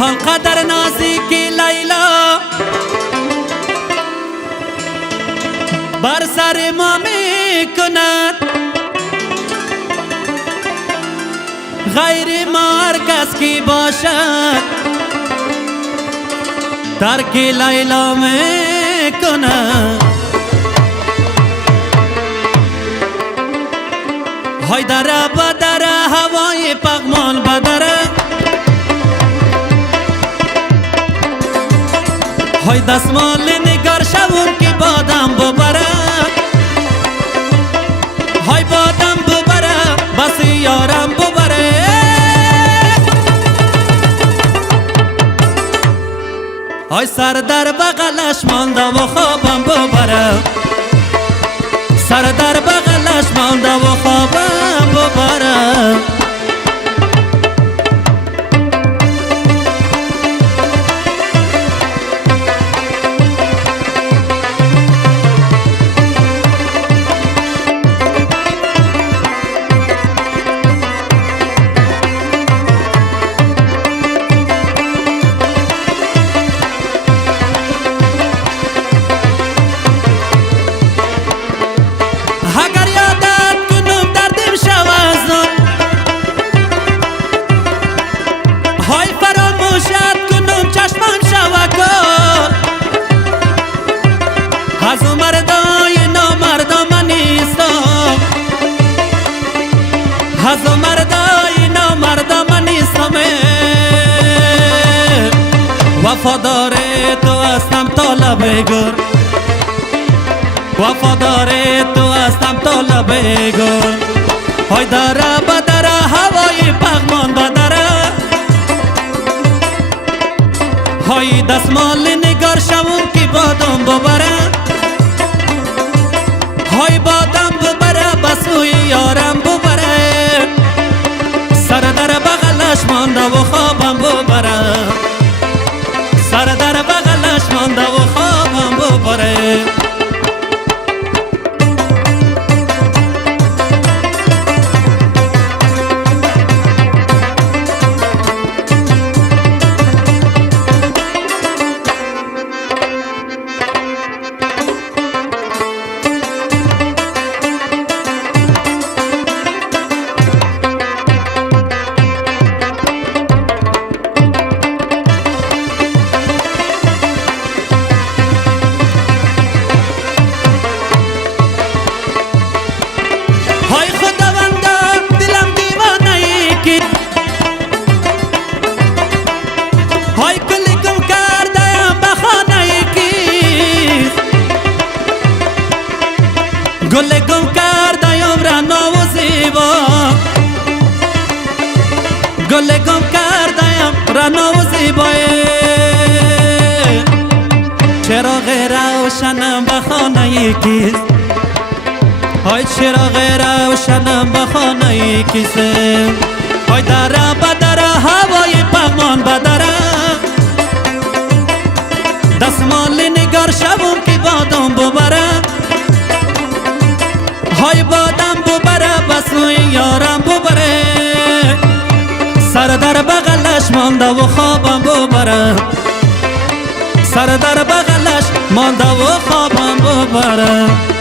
آنقدر نازی که لیلا بر سر ما می کند، غیر ما هر کس کی باشد ترک لیلا می کند. های دره بدره هوای پغمان بدره، های دستمال نگار شون که بادم ببره، های بادم ببره بس یارم ببره. های سر در بغلش مانده و خوابم ببره، سر در بغلش مانده و خوابم ببره. از مردای نامردم نیستم، از مردای نامردم نیستم، وفادار تو هستم تا لب گل، وفادار تو هستم تا لب گل. های دره بدره هوای پغمان بدره، های دستمال نگار شون که بادم ببره، های بادم ببره بسوی یارم ببره، سر در بغلش مانده و خوابم ببره، سر در بغلش مانده و خوابم ببره. های خداوندا دلم دیوانه ای که، های کلی گم کردم به خانه ای که، گل گم کردم رنا و زیبا، گل گم کردم رنا و زیبا. چراغ روشنم به خانه ای که، های چراغ روشنم به خانه کیسه، های دره بدره هوای پغمان بدره، دستمال نگار شون که بادم ببره، های بادم ببره بسوی یارم ببره، سر در بغلش مانده و خوابم ببره، سر در بغلش مانده و خوابم ببره.